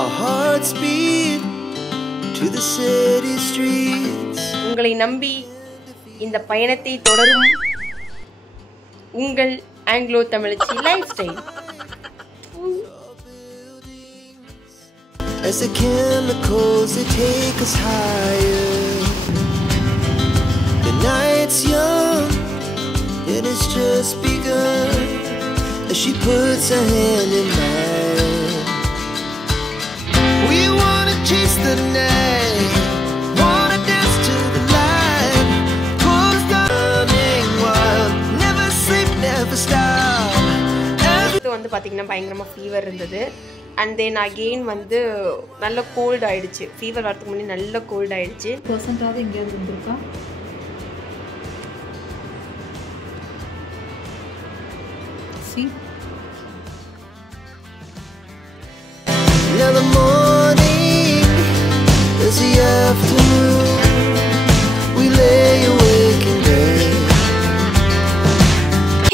our hearts beat to the city streets. உங்களை நம்பி இந்த பயணத்தை தொடரும் உங்கள் Anglo Thamizhachi life style. As the chemicals they take us higher, the night's young and it's just begun. As she puts her hand in mine, we wanna chase the night, wanna dance to the light, pulls running wild, never sleep, never stop. இது வந்து பாத்தீங்கன்னா பயங்கரமா fever இருந்தது. And then again வந்து நல்ல gold ஆயிடுச்சு. Fever வரதுக்கு முன்னாடி நல்ல கோல்டு ஆயிடுச்சு. பர்சன்டாவது எங்கேயாவது வந்திருக்கா? Now the morning is the afternoon, we lay awake in bed.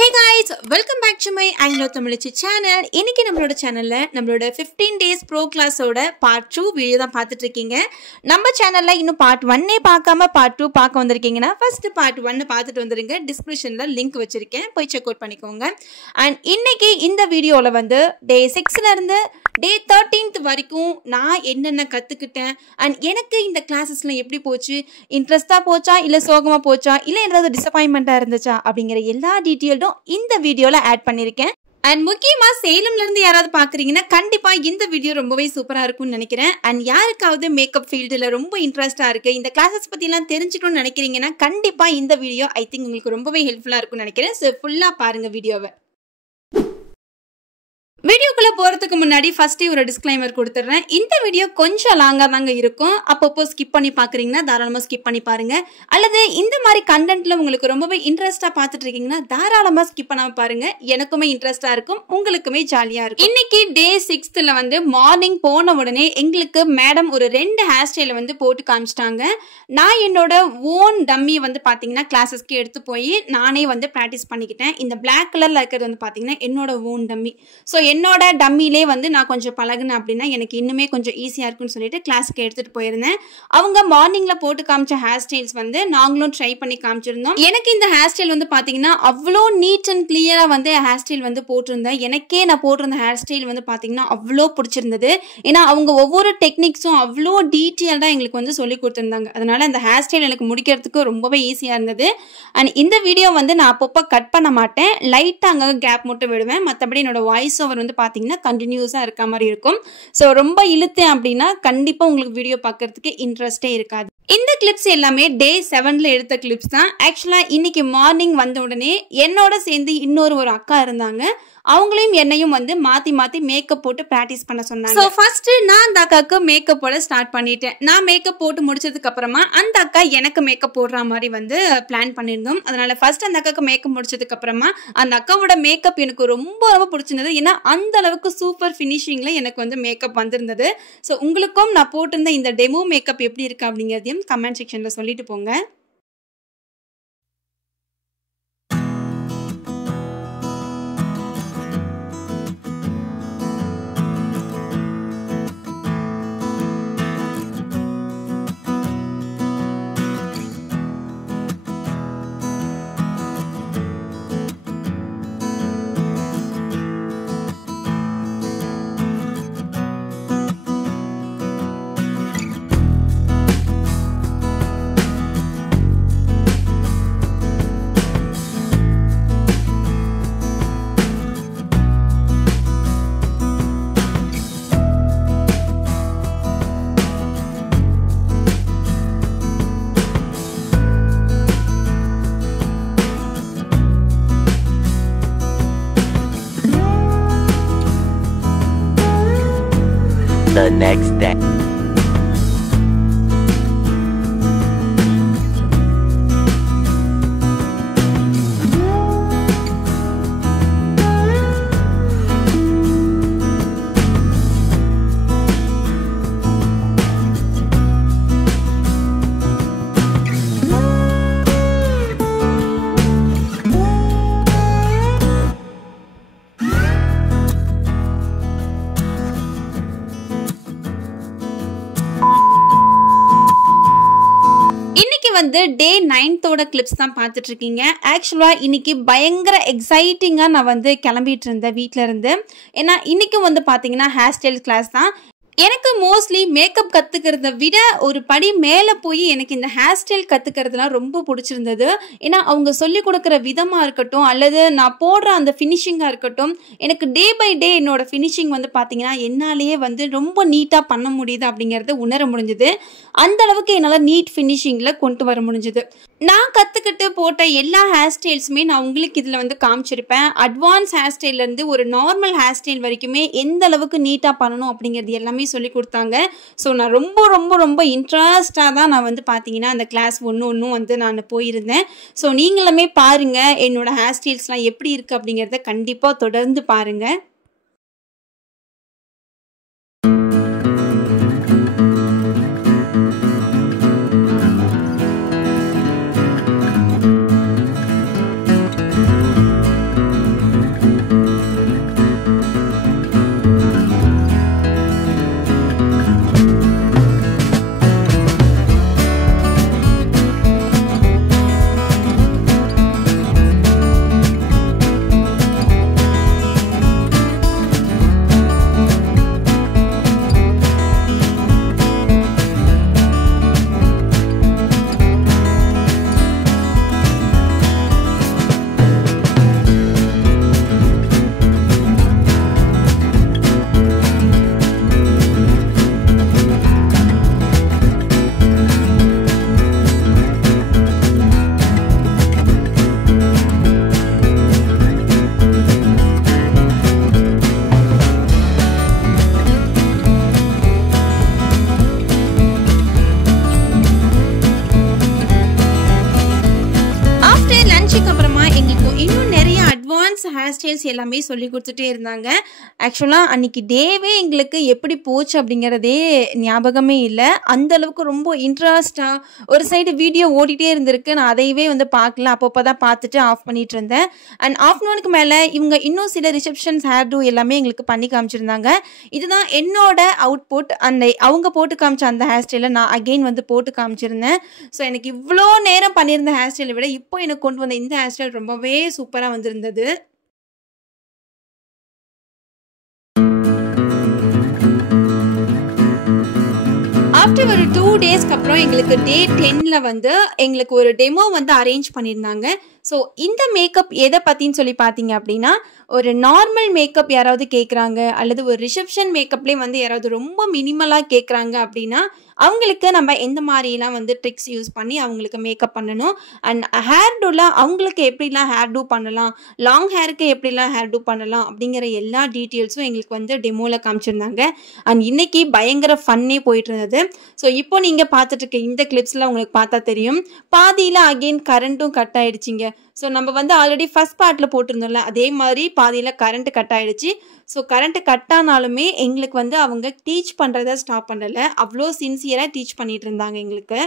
Hey guys, welcome back to my Anglo Tamilichi channel. இன்னைக்கு நம்மளோட சேனல்ல நம்மளோட 15 days pro class ஓட part 2 வீடியோ தான் பார்த்துட்டு இருக்கீங்க. நம்ம சேனல்ல இன்னும் part 1 பார்க்காம part 2 பார்க்க வந்திருக்கீங்கன்னா first part 1 பார்த்துட்டு வந்துருங்க. டிஸ்கிரிப்ஷன்ல லிங்க் வச்சிருக்கேன், போய் செக் அவுட் பண்ணிக்கோங்க. அண்ட் இன்னைக்கு இந்த வீடியோல வந்து டே 6ல இருந்து டே 13th வரைக்கும் நான் என்னென்ன கற்றுக்கிட்டேன் அண்ட் எனக்கு இந்த கிளாஸஸ்லாம் எப்படி போச்சு, இன்ட்ரெஸ்டாக போச்சா இல்லை சோகமாக போச்சா இல்லை ஏதாவது டிசப்பாயின்மெண்ட்டாக இருந்துச்சா அப்படிங்கிற எல்லா டீட்டெயிலும் இந்த வீடியோவில் ஆட் பண்ணியிருக்கேன். அண்ட் முக்கியமாக சேலம்லேருந்து யாராவது பார்க்குறீங்கன்னா கண்டிப்பாக இந்த வீடியோ ரொம்பவே சூப்பராக இருக்கும்னு நினைக்கிறேன். அண்ட் யாருக்காவது மேக்கப் ஃபீல்டில் ரொம்ப இன்ட்ரெஸ்ட்டாக இருக்குது, இந்த கிளாஸஸ் பற்றிலாம் தெரிஞ்சுக்கணும்னு நினைக்கிறீங்கன்னா கண்டிப்பாக இந்த வீடியோ ஐ திங்க் உங்களுக்கு ரொம்பவே ஹெல்ப்ஃபுல்லாக இருக்கும்னு நினைக்கிறேன். ஸோ ஃபுல்லாக பாருங்கள் வீடியோவை. வீடியோக்குள்ளே போகிறதுக்கு முன்னாடி ஃபஸ்ட்டே ஒரு டிஸ்க்ளைமர் கொடுத்துட்றேன். இந்த வீடியோ கொஞ்சம் லாங்காக தாங்க இருக்கும். அப்பப்போ ஸ்கிப் பண்ணி பார்க்குறீங்கன்னா தாராளமாக ஸ்கிப் பண்ணி பாருங்கள். அல்லது இந்த மாதிரி கண்டென்ட்டில் உங்களுக்கு ரொம்பவே இன்ட்ரெஸ்ட்டாக பார்த்துட்டு இருக்கீங்கன்னா தாராளமாக ஸ்கிப் பண்ணாமல் பாருங்கள். எனக்குமே இன்ட்ரெஸ்ட்டாக இருக்கும், உங்களுக்குமே ஜாலியாக இருக்கும். இன்னைக்கு டே 6th வந்து மார்னிங் போன உடனே எங்களுக்கு மேடம் ஒரு 2 ஹேர் ஸ்டைலை வந்து போட்டு காமிச்சிட்டாங்க. நான் என்னோட ஓன் டம்மி வந்து பார்த்தீங்கன்னா கிளாஸஸ்க்கு எடுத்து போய் நானே வந்து ப்ராக்டிஸ் பண்ணிக்கிட்டேன். இந்த பிளாக் கலரில் இருக்கிறது வந்து பார்த்தீங்கன்னா என்னோட ஓன் டம்மி. ஸோ என்னோட டம்மிலே வந்து நான் கொஞ்சம் பழகுனேன் அப்படின்னா எனக்கு இன்னுமே கொஞ்சம் ஈஸியாக இருக்குன்னு சொல்லிட்டு கிளாஸ்க்கு எடுத்துகிட்டு போயிருந்தேன். அவங்க மார்னிங்கில் போட்டு காமிச்ச ஹேர் ஸ்டைல்ஸ் வந்து நாங்களும் ட்ரை பண்ணி காமிச்சிருந்தோம். எனக்கு இந்த ஹேர் ஸ்டைல் வந்து பார்த்தீங்கன்னா அவ்வளோ நீட் அண்ட் கிளியராக வந்து ஹேர் ஸ்டைல் வந்து போட்டிருந்தேன். எனக்கே நான் போட்டிருந்த ஹேர் ஸ்டைல் வந்து பார்த்தீங்கன்னா அவ்வளோ பிடிச்சிருந்தது. ஏன்னா அவங்க ஒவ்வொரு டெக்னிக்ஸும் அவ்வளோ டீட்டெயில்டாக எங்களுக்கு வந்து சொல்லி கொடுத்துருந்தாங்க. அதனால அந்த ஹேர் ஸ்டைல் எனக்கு முடிக்கிறதுக்கு ரொம்பவே ஈஸியாக இருந்தது. அண்ட் இந்த வீடியோ வந்து நான் அப்பப்போ கட் பண்ண மாட்டேன், லைட்டாக அங்கே கேப் மட்டும் விடுவேன். மற்றபடி என்னோட வாய்ஸ் ஓவர் வந்து பார்த்தீங்கன்னா கண்டினியூஸாக இருக்க மாதிரி இருக்கும். ஸோ ரொம்ப இழுத்தேன் அப்படின்னா கண்டிப்பாக உங்களுக்கு வீடியோ பார்க்கறதுக்கு இன்ட்ரெஸ்டே இருக்காது. இந்த கிளிப்ஸ் எல்லாமே டே 7ல் எடுத்த கிளிப்ஸ் தான். ஆக்சுவலாக இன்னைக்கு மார்னிங் வந்த உடனே என்னோட சேர்ந்து ஒரு அக்கா இருந்தாங்க. அவங்களையும் என்னையும் வந்து மாற்றி மாற்றி மேக்கப் போட்டு ப்ராக்டிஸ் பண்ண சொன்னாங்க. ஸோ ஃபர்ஸ்ட் நான் அந்த அக்காவுக்கு மேக்கப் போட ஸ்டார்ட் பண்ணிட்டேன். நான் மேக்கப் போட்டு முடிச்சதுக்கு அப்புறமா அந்த அக்கா எனக்கு மேக்கப் போடுற மாதிரி வந்து பிளான் பண்ணியிருந்தோம். அதனால ஃபர்ஸ்ட் அந்த அக்காவுக்கு மேக்கப் முடிச்சதுக்கு அப்புறமா அந்த அக்காவோட மேக்கப் எனக்கு ரொம்ப ரொம்ப பிடிச்சிருந்தது. ஏன்னா அந்த அளவுக்கு சூப்பர் ஃபினிஷிங்ல எனக்கு வந்து மேக்கப் வந்திருந்தது. ஸோ உங்களுக்கும் நான் போட்டிருந்த இந்த டெமோ மேக்கப் எப்படி இருக்கு அப்படிங்கிறதையும் கமெண்ட் செக்ஷன்ல சொல்லிட்டு போங்க. The next day. வந்து டே 9th கிளிப்ஸ் தான் பார்த்துட்டு இருக்கீங்க. ஆக்சுவலாக இன்னைக்கு பயங்கர எக்ஸைட்டிங்காக நான் வந்து கிளம்பிட்டு இருந்தேன் வீட்டில் இருந்து. ஏன்னா இன்றைக்கும் வந்து பார்த்தீங்கன்னா ஹேர் ஸ்டைல் கிளாஸ் தான். எனக்கு மோஸ்ட்லி மேக்கப் கற்றுக்கிறத விட ஒரு படி மேலே போய் எனக்கு இந்த ஹேர் ஸ்டைல் கற்றுக்கிறதுலாம் ரொம்ப பிடிச்சிருந்தது. ஏன்னா அவங்க சொல்லிக் கொடுக்குற விதமாக இருக்கட்டும் அல்லது நான் போடுற அந்த ஃபினிஷிங்காக இருக்கட்டும், எனக்கு டே பை டே என்னோடய ஃபினிஷிங் வந்து பார்த்திங்கன்னா என்னாலேயே வந்து ரொம்ப நீட்டாக பண்ண முடியுது அப்படிங்கிறத உணர முடிஞ்சுது. அந்தளவுக்கு என்னால் நீட் ஃபினிஷிங்கில் கொண்டு வர முடிஞ்சுது. நான் கற்றுக்கிட்டு போட்ட எல்லா ஹேர் ஸ்டைல்ஸுமே நான் உங்களுக்கு இதில் வந்து காமிச்சிருப்பேன். அட்வான்ஸ் ஹேர் ஸ்டைல்லேருந்து ஒரு நார்மல் ஹேர் ஸ்டைல் வரைக்குமே எந்த அளவுக்கு நீட்டாக பண்ணணும் அப்படிங்கிறது எல்லாமே சொல்லி கொடுத்தாங்க. ஸோ நான் ரொம்ப ரொம்ப ரொம்ப இன்ட்ரெஸ்டாக தான் நான் வந்து பார்த்தீங்கன்னா அந்த கிளாஸ் ஒன்றும் வந்து நான் போயிருந்தேன். ஸோ நீங்களுமே பாருங்கள் என்னோடய ஹேர் ஸ்டைல்ஸ்லாம் எப்படி இருக்குது அப்படிங்கிறத கண்டிப்பாக தொடர்ந்து பாருங்கள். ஹேர் ஸ்டைல்ஸ் எல்லாமே சொல்லி கொடுத்துட்டே இருந்தாங்க. ஆக்சுவலாக அன்றைக்கி டேவே எங்களுக்கு எப்படி போச்சு அப்படிங்கிறதே ஞாபகமே இல்லை. அந்தளவுக்கு ரொம்ப இன்ட்ரெஸ்டாக ஒரு சைடு வீடியோ ஓடிட்டே இருந்திருக்கு. நான் அதையவே வந்து பார்க்கல, அப்பப்போ தான் பார்த்துட்டு ஆஃப் பண்ணிகிட்டு இருந்தேன். அண்ட் ஆஃப்டர்நூனுக்கு மேலே இவங்க இன்னும் சில ரிசப்ஷன்ஸ் ஹேர் டூ எல்லாமே எங்களுக்கு பண்ணி காமிச்சிருந்தாங்க. இதுதான் என்னோட அவுட்புட். அந்த அவங்க போட்டு காமிச்ச அந்த ஹேர் ஸ்டைலை நான் அகெயின் வந்து போட்டு காமிச்சிருந்தேன். ஸோ எனக்கு இவ்வளோ நேரம் பண்ணியிருந்த ஹேர் ஸ்டைலை விட இப்போ எனக்கு கொண்டு வந்த இந்த ஹேர் ஸ்டைல் ரொம்பவே சூப்பராக வந்திருந்தது. ஆஃப்டர் ஒரு 2 டேஸ்க்கு அப்புறம் எங்களுக்கு டே 10ல் வந்து எங்களுக்கு ஒரு டெமோ வந்து அரேஞ்ச் பண்ணியிருந்தாங்க. ஸோ இந்த மேக்கப் எதை பற்றின்னு சொல்லி பார்த்தீங்க அப்படின்னா, ஒரு நார்மல் மேக்கப் யாராவது கேட்குறாங்க அல்லது ஒரு ரிசப்ஷன் மேக்கப்லேயே வந்து யாராவது ரொம்ப மினிமலாக கேட்குறாங்க அப்படின்னா அவங்களுக்கு நம்ம எந்த மாதிரிலாம் வந்து ட்ரிக்ஸ் யூஸ் பண்ணி அவங்களுக்கு மேக்கப் பண்ணணும், அண்ட் ஹேர் டூவில் அவங்களுக்கு எப்படிலாம் ஹேர் டூ பண்ணலாம், லாங் ஹேருக்கு எப்படிலாம் ஹேர் டூ பண்ணலாம் அப்படிங்கிற எல்லா டீட்டெயில்ஸும் எங்களுக்கு வந்து டெமோவில் காமிச்சிருந்தாங்க. அண்ட் இன்றைக்கி பயங்கர ஃபன்னே போயிட்டு இருந்தது. ஸோ இப்போ நீங்கள் பார்த்துட்டு இந்த கிளிப்ஸில் உங்களுக்கு பார்த்தா தெரியும், பாதியில் அகெயின் கரண்ட்டும் கட் ஆகிடுச்சிங்க. ஸோ நம்ம வந்து ஆல்ரெடி ஃபஸ்ட் பார்ட்டில் போட்டிருந்தோம்ல, அதே மாதிரி பாதியில் கரண்ட்டு கட் ஆகிடுச்சு. ஸோ கரண்ட்டு கட் ஆனாலுமே எங்களுக்கு வந்து அவங்க டீச் பண்ணுறதை ஸ்டாப் பண்ணலை, அவ்வளோ சின்சியராக டீச் பண்ணிகிட்டு இருந்தாங்க எங்களுக்கு.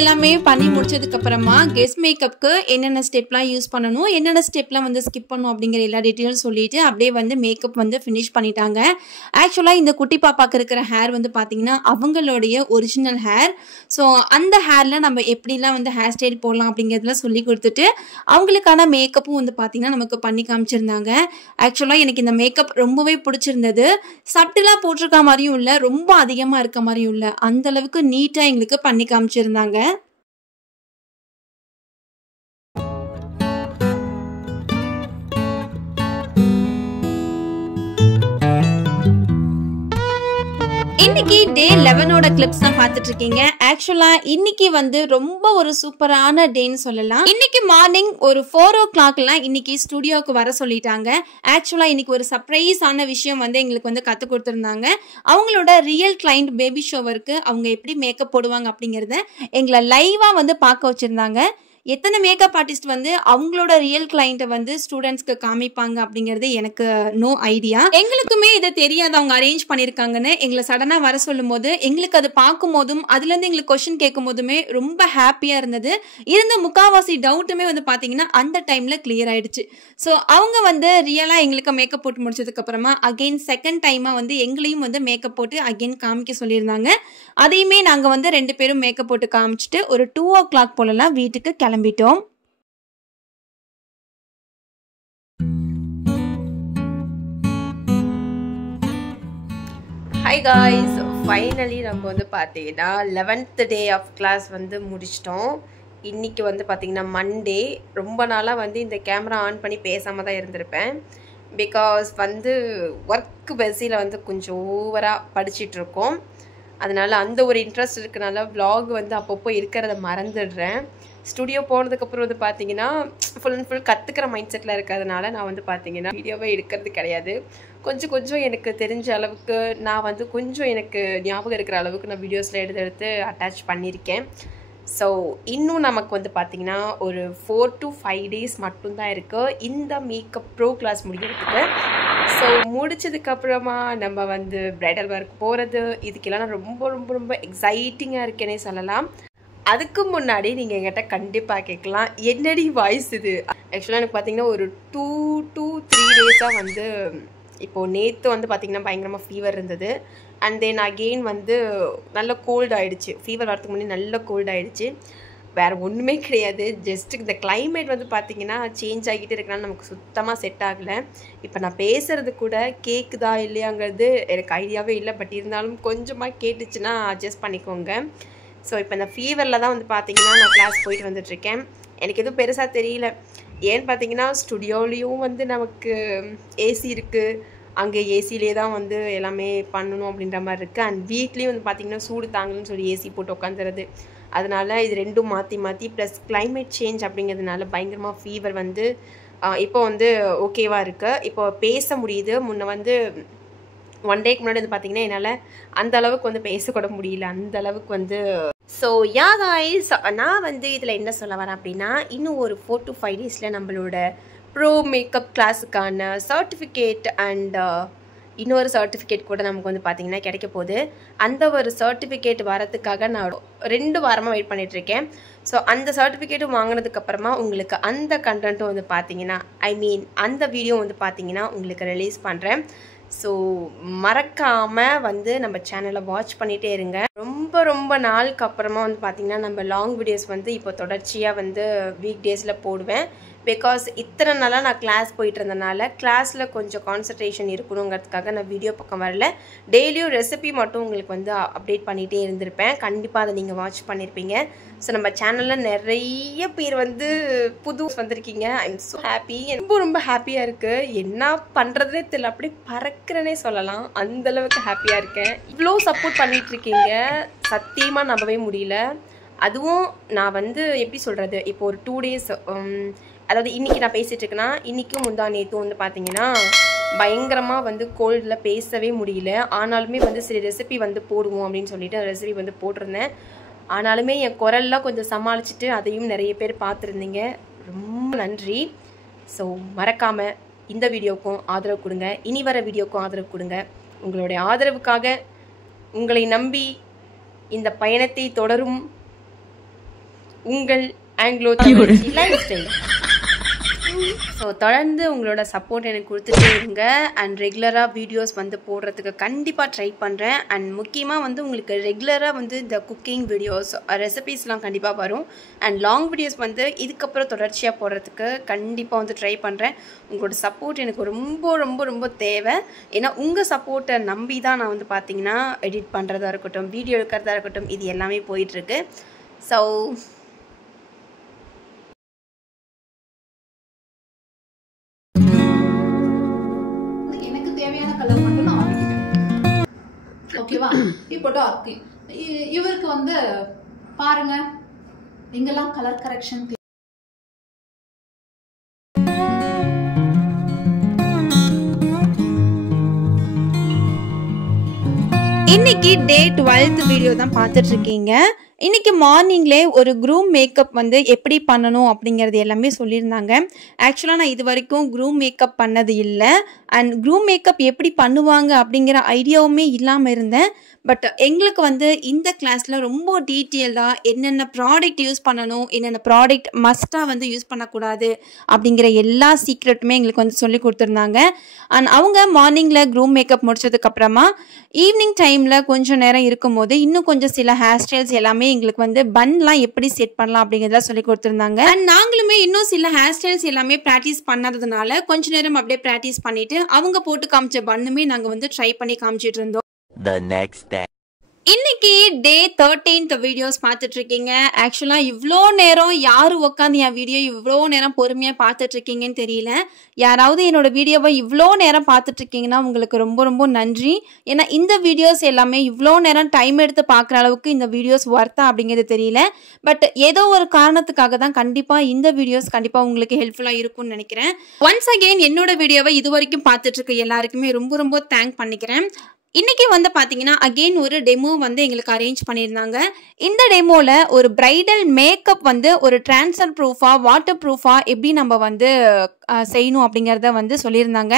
எல்லாமே பண்ணி முடிச்சதுக்கு அப்புறமா கெஸ்ட் மேக்கப்புக்கு என்னென்ன ஸ்டெப்லாம் யூஸ் பண்ணணும், என்னென்ன ஸ்டெப்லாம் வந்து ஸ்கிப் பண்ணணும் அப்படிங்கிற எல்லா டீட்டெயிலும் சொல்லிட்டு அப்படியே வந்து மேக்கப் வந்து ஃபினிஷ் பண்ணிட்டாங்க. ஆக்சுவலாக இந்த குட்டி பாப்பாக்கு இருக்கிற ஹேர் வந்து பார்த்தீங்கன்னா அவங்களுடைய ஒரிஜினல் ஹேர். ஸோ அந்த ஹேரில் நம்ம எப்படிலாம் வந்து ஹேர் ஸ்டைல் போடலாம் அப்படிங்கிறதுலாம் சொல்லி கொடுத்துட்டு அவங்களுக்கான மேக்கப்பும் வந்து பார்த்தீங்கன்னா நமக்கு பண்ணி காமிச்சிருந்தாங்க. ஆக்சுவலாக எனக்கு இந்த மேக்கப் ரொம்பவே பிடிச்சிருந்தது. சப்டிலாக போட்டிருக்க மாதிரியும் இல்லை, ரொம்ப அதிகமாக இருக்க மாதிரியும் இல்லை, அந்தளவுக்கு நீட்டாக எங்களுக்கு பண்ணி காமிச்சிருந்தாங்க. இன்னைக்கு டே 11ஓட கிளிப்ஸ் தான் பார்த்துட்டு இருக்கீங்க. ஆக்சுவலா இன்னைக்கு வந்து ரொம்ப ஒரு சூப்பரான டேன்னு சொல்லலாம். இன்னைக்கு மார்னிங் ஒரு 4 o'clockலாம் இன்னைக்கு ஸ்டுடியோக்கு வர சொல்லிட்டாங்க. ஆக்சுவலா இன்னைக்கு ஒரு சர்ப்ரைஸான விஷயம் வந்து எங்களுக்கு வந்து கத்து கொடுத்துருந்தாங்க. அவங்களோட ரியல் கிளைண்ட் பேபி ஷோவருக்கு அவங்க எப்படி மேக்கப் போடுவாங்க அப்படிங்கறத எங்களை லைவா வந்து பார்க்க வச்சிருந்தாங்க. எத்தனை மேக்கப் ஆர்டிஸ்ட் வந்து அவங்களோட ரியல் கிளைண்ட்டை வந்து ஸ்டூடெண்ட்ஸ்க்கு காமிப்பாங்க அப்படிங்கிறது எனக்கு நோ ஐடியா. எங்களுக்குமே இது தெரியாது அவங்க அரேஞ்ச் பண்ணியிருக்காங்கன்னு. எங்களை சடனாக வர சொல்லும் போது எங்களுக்கு அது பார்க்கும் போதும் அதுலேருந்து எங்களுக்கு கொஸ்டின் கேட்கும் போதுமே ரொம்ப ஹாப்பியாக இருந்தது. இருந்த முக்காவாசி டவுட்டுமே வந்து பார்த்தீங்கன்னா அந்த டைமில் கிளியர் ஆயிடுச்சு. ஸோ அவங்க வந்து ரியலாக எங்களுக்கு மேக்கப் போட்டு முடிச்சதுக்கப்புறமா அகெயின் செகண்ட் டைமாக வந்து எங்களையும் வந்து மேக்கப் போட்டு அகெயின் காமிக்க சொல்லியிருந்தாங்க. அதையுமே நாங்கள் வந்து 2 பேரும் மேக்கப் போட்டு காமிச்சிட்டு ஒரு 2 o'clock போலலாம் வீட்டுக்கு கிளம்பிட்டோம். ஹாய் காய்ஸ், ஃபைனலி நம்ம வந்து பார்த்தீங்கன்னா 11th டே ஆஃப் கிளாஸ் வந்து முடிச்சிட்டோம். இன்றைக்கி வந்து பார்த்திங்கன்னா மண்டே. ரொம்ப நாளாக வந்து இந்த கேமரா ஆன் பண்ணி பேசாமல் தான் இருந்திருப்பேன். பிகாஸ் வந்து ஒர்க் பெஸியில் வந்து கொஞ்சம் ஓவராக படிச்சிட்ருக்கோம். அதனால் அந்த ஒரு இன்ட்ரெஸ்ட் இருக்கனால vlog வந்து அப்பப்போ இருக்கிறத மறந்துடுறேன். ஸ்டுடியோ போனதுக்கப்புறம் வந்து பார்த்தீங்கன்னா ஃபுல் அண்ட் ஃபுல் கற்றுக்கிற மைண்ட் செட்டில் இருக்கிறதுனால நான் வந்து பார்த்தீங்கன்னா வீடியோவே எடுக்கிறது கிடையாது. கொஞ்சம் எனக்கு தெரிஞ்ச அளவுக்கு நான் வந்து கொஞ்சம் எனக்கு ஞாபகம் இருக்கிற அளவுக்கு நான் வீடியோஸில் எடுத்து அட்டாச் பண்ணியிருக்கேன். ஸோ இன்னும் நமக்கு வந்து பார்த்திங்கன்னா ஒரு 4 to 5 days மட்டும்தான் இருக்குது இந்த மேக்கப் ப்ரோ கிளாஸ் முடிக்கிறதுக்கு. ஸோ முடிச்சதுக்கப்புறமா நம்ம வந்து ப்ரைடல் ஒர்க் போகிறது, இதுக்கெல்லாம் நான் ரொம்ப எக்ஸைட்டிங்காக இருக்கேனே சொல்லலாம். அதுக்கு முன்னாடி நீங்கள் என்கிட்ட கண்டிப்பாக கேட்கலாம், என்னடி வாய்ஸ் இது? ஆக்சுவலாக எனக்கு பார்த்தீங்கன்னா ஒரு 2 to 3 days வந்து இப்போது நேற்று வந்து பார்த்திங்கன்னா பயங்கரமாக ஃபீவர் இருந்தது. அண்ட் தென் அகெயின் வந்து நல்ல கோல்டு ஆகிடுச்சு. ஃபீவர் வரதுக்கு முன்னாடி நல்ல கோல்டு ஆகிடுச்சு. வேறு ஒன்றுமே கிடையாது. ஜஸ்ட்டு இந்த கிளைமேட் வந்து பார்த்திங்கன்னா சேஞ்ச் ஆகிட்டே இருக்கனால நமக்கு சுத்தமாக செட் ஆகலை. இப்போ நான் பேசுகிறது கூட கேட்குதா இல்லையாங்கிறது எனக்கு ஐடியாவே இல்லை. பட் இருந்தாலும் கொஞ்சமாக கேட்டுச்சுன்னா அட்ஜஸ்ட் பண்ணிக்கோங்க. ஸோ இப்போ இந்த ஃபீவரில் தான் வந்து பார்த்திங்கன்னா நான் கிளாஸ் போயிட்டு வந்துட்டுருக்கேன். எனக்கு எதுவும் பெருசாக தெரியல. ஏன்னு பார்த்தீங்கன்னா ஸ்டுடியோலேயும் வந்து நமக்கு ஏசி இருக்குது. அங்கே ஏசிலே தான் வந்து எல்லாமே பண்ணணும் அப்படின்ற மாதிரி இருக்குது. அண்ட் வீட்லேயும் வந்து பார்த்திங்கன்னா சூடு தாங்கணும்னு சொல்லி ஏசி போட்டு உட்காந்துறது. அதனால் இது ரெண்டும் மாற்றி ப்ளஸ் கிளைமேட் சேஞ்ச் அப்படிங்கிறதுனால பயங்கரமாக ஃபீவர் வந்து இப்போ வந்து ஓகேவாக இருக்குது. இப்போ பேச முடியுது. முன்ன வந்து 1 டேக்கு முன்னாடி வந்து பார்த்திங்கன்னா என்னால் அந்த அளவுக்கு வந்து பேசக்கூட முடியல. அந்த அளவுக்கு வந்து ஸோ யா காய்ஸ், நான் வந்து இதில் என்ன சொல்ல வரேன் அப்படின்னா இன்னும் ஒரு 4 to 5 days நம்மளோட ப்ரோ மேக்கப் கிளாஸுக்கான சர்டிஃபிகேட் அண்ட் இன்னொரு சர்டிஃபிகேட் கூட நமக்கு வந்து பார்த்திங்கன்னா கிடைக்க போகுது. அந்த ஒரு சர்டிஃபிகேட் வரதுக்காக நான் 2 வாரமாக வெயிட் பண்ணிகிட்ருக்கேன். ஸோ அந்த சர்டிஃபிகேட்டும் வாங்கினதுக்கப்புறமா உங்களுக்கு அந்த கண்டென்ட்டும் வந்து பார்த்திங்கன்னா அந்த வீடியோ வந்து பார்த்திங்கன்னா உங்களுக்கு ரிலீஸ் பண்ணுறேன். ஸோ மறக்காமல் வந்து நம்ம சேனலை வாட்ச் பண்ணிகிட்டே இருங்க. ரொம்ப நாளுக்கு அப்புறமா வந்து பார்த்திங்கன்னா நம்ம லாங் வீடியோஸ் வந்து இப்போ தொடர்ச்சியாக வந்து வீக் டேஸில் போடுவேன். பிகாஸ் இத்தனை நாளாக நான் கிளாஸ் போயிட்டு இருந்தனால கிளாஸில் கொஞ்சம் கான்சன்ட்ரேஷன் இருக்கணுங்கிறதுக்காக நான் வீடியோ பக்கம் வரல. டெய்லியும் ரெசிபி மட்டும் உங்களுக்கு வந்து அப்டேட் பண்ணிகிட்டே இருந்திருப்பேன். கண்டிப்பாக அதை நீங்கள் வாட்ச் பண்ணியிருப்பீங்க. ஸோ நம்ம சேனலில் நிறைய பேர் வந்து புது வந்திருக்கீங்க. I am so happy. ரொம்ப ஹாப்பியாக இருக்குது. என்ன பண்ணுறதுனே தெரியல, அப்படியே பறக்கிறனே சொல்லலாம். அந்தளவுக்கு ஹாப்பியாக இருக்கேன். இவ்வளோ சப்போர்ட் பண்ணிகிட்ருக்கீங்க, சத்தியமாக நம்பவே முடியல. அதுவும் நான் வந்து எப்படி சொல்கிறது, இப்போ ஒரு 2 days அதாவது இன்றைக்கி நான் பேசிகிட்டு இருக்கேன்னா இன்றைக்கும் முந்தா நேற்றும் வந்து பார்த்திங்கன்னா பயங்கரமாக வந்து கோல்டில் பேசவே முடியல. ஆனாலுமே வந்து சரி ரெசிபி வந்து போடுவோம் அப்படின்னு சொல்லிட்டு ரெசிபி வந்து போட்டிருந்தேன். ஆனாலுமே என் குரல்லாம் கொஞ்சம் சமாளிச்சுட்டு அதையும் நிறைய பேர் பார்த்துருந்தீங்க. ரொம்ப நன்றி. ஸோ மறக்காமல் இந்த வீடியோக்கும் ஆதரவு கொடுங்க, இனி வர வீடியோக்கும் ஆதரவு கொடுங்க. உங்களுடைய ஆதரவுக்காக உங்களை நம்பி இந்த பயணத்தை தொடரும் உங்கள் Anglo Tamil life style. So தொடர்ந்து உங்களோட சப்போர்ட் எனக்கு கொடுத்துட்டே இருங்க. அண்ட் ரெகுலராக வீடியோஸ் வந்து போடுறதுக்கு கண்டிப்பாக ட்ரை பண்ணுறேன். அண்ட் முக்கியமாக வந்து உங்களுக்கு ரெகுலராக வந்து இந்த குக்கிங் வீடியோஸ் ரெசிபீஸ்லாம் கண்டிப்பாக வரும். அண்ட் லாங் வீடியோஸ் வந்து இதுக்கப்புறம் தொடர்ச்சியாக போடுறதுக்கு கண்டிப்பாக வந்து ட்ரை பண்ணுறேன். உங்களோட சப்போர்ட் எனக்கு ரொம்ப தேவை. ஏன்னா உங்கள் சப்போர்ட்டை நம்பி தான் நான் வந்து பார்த்திங்கன்னா எடிட் பண்ணுறதா இருக்கட்டும், வீடியோ எடுக்கிறதா இருக்கட்டும், இது எல்லாமே போயிட்டுருக்கு. ஸோ தேவையான கலர் மட்டும் நான் வாங்கிக்கிறேன். ஓகேவா? ஓகேவா? இப்போ டார்க் இவருக்கு வந்து பாருங்க இங்கெல்லாம் கலர் கரெக்ஷன். இன்னைக்கு டே 12th வீடியோ தான் பார்த்துட்டு இருக்கீங்க. இன்னைக்கு மார்னிங்லே ஒரு க்ரூம் மேக்கப் வந்து எப்படி பண்ணணும் அப்படிங்கிறது எல்லாமே சொல்லியிருந்தாங்க. ஆக்சுவலாக நான் இது வரைக்கும் க்ரூம் மேக்கப் பண்ணது இல்லை. அண்ட் க்ரூம் மேக்கப் எப்படி பண்ணுவாங்க அப்படிங்கிற ஐடியாவுமே இல்லாமல் இருந்தேன். பட் எங்களுக்கு வந்து இந்த கிளாஸில் ரொம்ப டீட்டெயில்டாக என்னென்ன ப்ராடக்ட் யூஸ் பண்ணணும், என்னென்ன ப்ராடக்ட் மஸ்ட்டாக வந்து யூஸ் பண்ணக்கூடாது அப்படிங்கிற எல்லா சீக்ரெட்டுமே எங்களுக்கு வந்து சொல்லி கொடுத்துருந்தாங்க. அண்ட் அவங்க மார்னிங்கில் க்ரூம் மேக்கப் முடிச்சதுக்கப்புறமா ஈவினிங் டைமில் கொஞ்சம் நேரம் இருக்கும்போது இன்னும் கொஞ்சம் சில ஹேர் ஸ்டைல்ஸ் எல்லாமே எங்களுக்கு வந்து பன்லாம் எப்படி செட் பண்ணலாம் அப்படிங்கிறதெல்லாம் சொல்லி கொடுத்துருந்தாங்க. அண்ட் நாங்களுமே இன்னும் சில ஹேர் ஸ்டைல்ஸ் எல்லாமே ப்ராக்டிஸ் பண்ணாததுனால கொஞ்ச நேரம் அப்படியே ப்ராக்டிஸ் பண்ணிட்டு அவங்க போட்டு காமிச்ச பன்னுமே நாங்கள் வந்து ட்ரை பண்ணி காமிச்சிட்டு இருந்தோம். The next day. இன்னைக்கு டே 13th வீடியோஸ் பார்த்துட்டு இருக்கீங்க. ஆக்சுவலாக இவ்வளோ நேரம் யார் உட்காந்து என் வீடியோ இவ்வளோ நேரம் பொறுமையாக பார்த்துட்டு இருக்கீங்கன்னு தெரியல. யாராவது என்னோட வீடியோவை இவ்வளோ நேரம் பார்த்துட்டு இருக்கீங்கன்னா உங்களுக்கு ரொம்ப ரொம்ப நன்றி. ஏன்னா இந்த வீடியோஸ் எல்லாமே இவ்வளோ நேரம் டைம் எடுத்து பார்க்குற அளவுக்கு இந்த வீடியோஸ் ஒர்த்தா அப்படிங்கிறது தெரியல. பட் ஏதோ ஒரு காரணத்துக்காக தான் கண்டிப்பாக இந்த வீடியோஸ் கண்டிப்பாக உங்களுக்கு ஹெல்ப்ஃபுல்லாக இருக்கும்னு நினைக்கிறேன். ஒன்ஸ் அகெயின் என்னோட வீடியோவை இது வரைக்கும் பார்த்துட்டு இருக்க எல்லாருக்குமே ரொம்ப ரொம்ப தேங்க் பண்ணிக்கிறேன். இன்றைக்கி வந்து பார்த்தீங்கன்னா அகெயின் ஒரு டெமோ வந்து எங்களுக்கு அரேஞ்ச் பண்ணியிருந்தாங்க. இந்த டெமோவில் ஒரு ப்ரைடல் மேக்கப் வந்து ஒரு ட்ரான்ஸ்ஃபர் ப்ரூஃபாக வாட்டர் ப்ரூஃபாக எப்படி நம்ம வந்து செய்யணும் அப்படிங்கிறத வந்து சொல்லியிருந்தாங்க.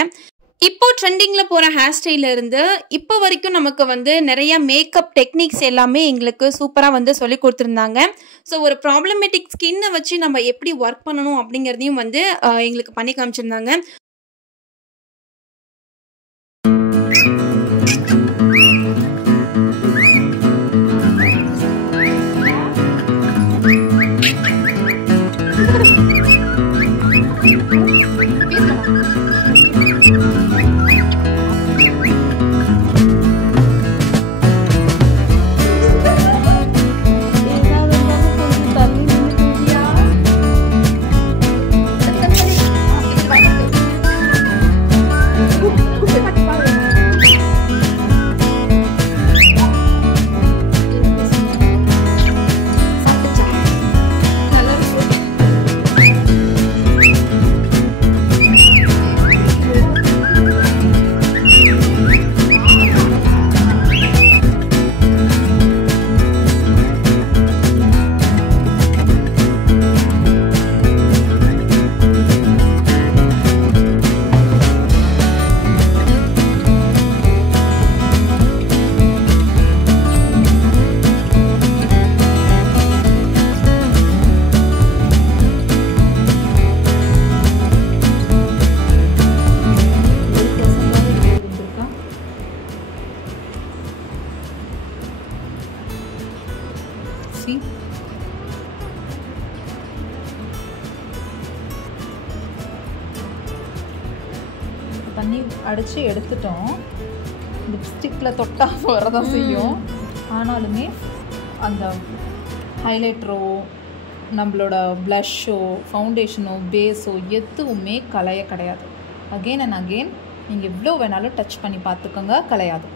இப்போ ட்ரெண்டிங்கில் போகிற ஹேர் ஸ்டைல இருந்து இப்போ வரைக்கும் நமக்கு வந்து நிறைய மேக்கப் டெக்னிக்ஸ் எல்லாமே எங்களுக்கு சூப்பராக வந்து சொல்லி கொடுத்துருந்தாங்க. ஸோ ஒரு ப்ராப்ளமேட்டிக் ஸ்கின்னை வச்சு நம்ம எப்படி ஒர்க் பண்ணணும் அப்படிங்கிறதையும் வந்து எங்களுக்கு பண்ணி காமிச்சிருந்தாங்க. தண்ணி அடித்து எடுத்துட்டோம். லிப்ஸ்டிக்கில் தொட்டா வரதான் செய்யும். ஆனாலுமே அந்த ஹைலைட்டரோ நம்மளோட ப்ளஷ்ஷோ ஃபவுண்டேஷனோ பேஸோ எதுவுமே கலைய கிடையாது. அகெயின் அண்ட் அகெயின் நீங்கள் எவ்வளோ வேணாலும் டச் பண்ணி பார்த்துக்கோங்க, கலையாது.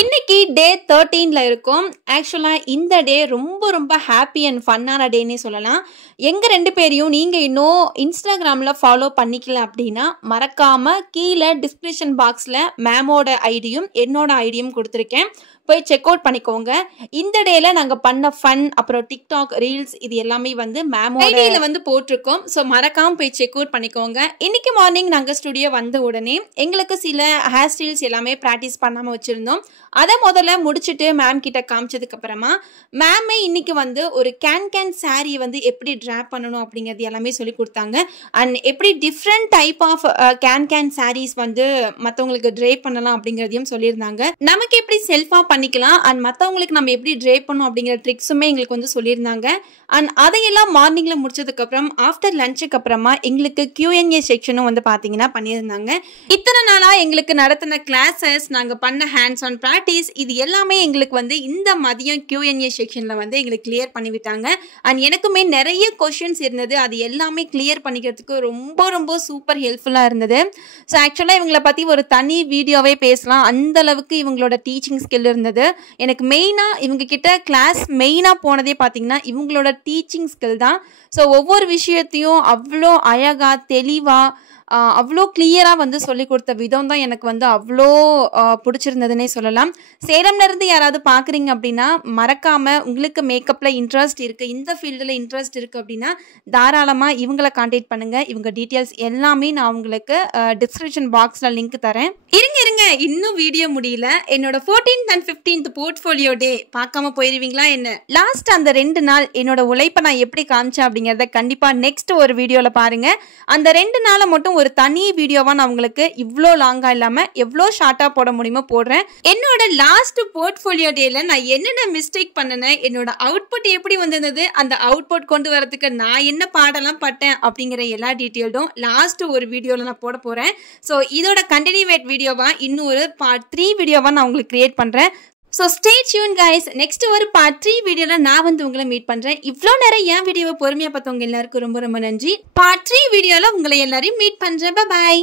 இன்னைக்கு டே 13ல இருக்கும். ஆக்சுவலாக இந்த டே ரொம்ப ரொம்ப ஹாப்பி அண்ட் ஃபன்னான டேன்னே சொல்லலாம். எங்கள் 2 பேரையும் நீங்கள் இன்னும் இன்ஸ்டாகிராமில் ஃபாலோ பண்ணிக்கல அப்படின்னா மறக்காமல் கீழே டிஸ்கிரிப்ஷன் பாக்ஸில் மேமோட ஐடியும் என்னோட ஐடியும் கொடுத்துருக்கேன், போய் செக் அவுட் பண்ணிக்கோங்க. இந்த டேல நாங்கள் பண்ண ஃபன் அப்புறம் டிக்டாக் ரீல்ஸ் இது எல்லாமே வந்து மேமோட ஐடியில் வந்து போட்டிருக்கோம். ஸோ மறக்காமல் போய் செக் அவுட் பண்ணிக்கோங்க. இன்னைக்கு மார்னிங் நாங்கள் ஸ்டுடியோ வந்த உடனே எங்களுக்கு சில ஹேர் ஸ்டைல்ஸ் எல்லாமே ப்ராக்டிஸ் பண்ணாமல் வச்சுருந்தோம். அதை முதல்ல முடிச்சுட்டு மேம் கிட்ட காமிச்சதுக்கு அப்புறமா மேமே இன்னைக்கு வந்து ஒரு கேன் சாரீ வந்து எப்படி ட்ராப் பண்ணணும் அப்படிங்கிறது எல்லாமே சொல்லி கொடுத்தாங்க. அண்ட் எப்படி different type of can saris வந்து மற்றவங்களுக்கு ட்ரேப் பண்ணலாம் அப்படிங்கிறதையும் சொல்லியிருந்தாங்க. நமக்கு எப்படி செல்ஃபாக பண்ணிக்கலாம் அண்ட் மற்றவங்களுக்கு நம்ம எப்படி ட்ரேப் பண்ணணும் அப்படிங்கிற ட்ரிக்ஸுமே எங்களுக்கு வந்து சொல்லியிருந்தாங்க. அண்ட் அதையெல்லாம் மார்னிங்கில் முடிச்சதுக்கப்புறம் ஆஃப்டர் லஞ்சுக்கு அப்புறமா எங்களுக்கு Q&A செக்ஷனும் வந்து பார்த்தீங்கன்னா பண்ணியிருந்தாங்க. இத்தனை நாளாக எங்களுக்கு நடத்தின கிளாஸஸ், நாங்கள் பண்ண ஹேண்ட்ஸ் ஆன் ப்ராக்டிஸ் இது எல்லாமே எங்களுக்கு வந்து இந்த மதியம் Q&A செக்ஷனில் வந்து எங்களுக்கு கிளியர் பண்ணிவிட்டாங்க. அண்ட் எனக்குமே நிறைய கொஷின்ஸ் இருந்தது. அது எல்லாமே கிளியர் பண்ணிக்கிறதுக்கு ரொம்ப ரொம்ப சூப்பர் ஹெல்ப்ஃபுல்லாக இருந்தது. ஸோ ஆக்சுவலாக இவங்களை பற்றி ஒரு தனி வீடியோவே பேசலாம். அந்த அளவுக்கு இவங்களோட டீச்சிங் ஸ்கில் இருந்தது. எனக்கு மெயினாக இவங்கக்கிட்ட கிளாஸ் மெயினாக போனதே பார்த்திங்கன்னா இவங்களோட டீச்சிங் ஸ்கில் தான். ஸோ ஒவ்வொரு விஷயத்தையும் அவ்வளோ அழகாக தெளிவாக அவ்வளோ கிளியராக வந்து சொல்லி கொடுத்த விதம் தான் எனக்கு வந்து அவ்வளோ பிடிச்சிருந்ததுன்னே சொல்லலாம். சேலம்லேருந்து யாராவது பார்க்குறீங்க அப்படின்னா மறக்காமல் உங்களுக்கு மேக்கப்பில் இன்ட்ரெஸ்ட் இருக்குது, இந்த ஃபீல்டில் இன்ட்ரெஸ்ட் இருக்குது அப்படின்னா தாராளமாக இவங்களை கான்டாக்ட் பண்ணுங்கள். இவங்க டீட்டெயில்ஸ் எல்லாமே நான் உங்களுக்கு டிஸ்கிரிப்ஷன் பாக்ஸில் லிங்க் தரேன். இருங்க இன்னும் வீடியோ முடியல. என்னோட 14th and 15th போர்ட்ஃபோலியோ டே பார்க்காம போயிருவீங்களா என்ன? லாஸ்ட் அந்த 2 நாள் என்னோட உழைப்பை நான் எப்படி காமிச்சேன் அப்படிங்கிறத கண்டிப்பாக நெக்ஸ்ட் ஒரு வீடியோவில் பாருங்கள். அந்த 2 நாளை மட்டும் ஒரு தனி வீடியோவா நான் உங்களுக்கு இவ்வளோ லாங்கா இல்லாம எவ்வளோ ஷார்ட்டா போட முடியுமோ போடுறேன். என்னோட லாஸ்ட் போர்ட்ஃபோலியோ டேல நான் என்னென்ன மிஸ்டேக் பண்ணேன், என்னோட அவுட்புட் எப்படி வந்திருந்தது, அந்த அவுட்புட் கொண்டு வரதுக்கு நான் என்ன பாடலாம் பட்டேன் அப்படிங்கிற எல்லா டீட்டெயிலும் லாஸ்ட் ஒரு வீடியோல நான் போட போறேன். ஸோ இதோட கண்டினியூவேட் வீடியோவா இன்னும் ஒரு பார்ட் 3 வீடியோவா நான் உங்களுக்கு கிரியேட் பண்றேன். So stay tune guys. Next ஒரு பார்ட் 3 வீடியோவில் நான் வந்து உங்களை மீட் பண்ணுறேன். இவ்வளோ நேரம் என் வீடியோவை பொறுமையாக பார்த்தவங்க எல்லாருக்கும் ரொம்ப ரொம்ப நன்றி. பார்ட் 3 வீடியோவில் உங்களை எல்லாரையும் மீட் பண்ணுறேன். பாய்.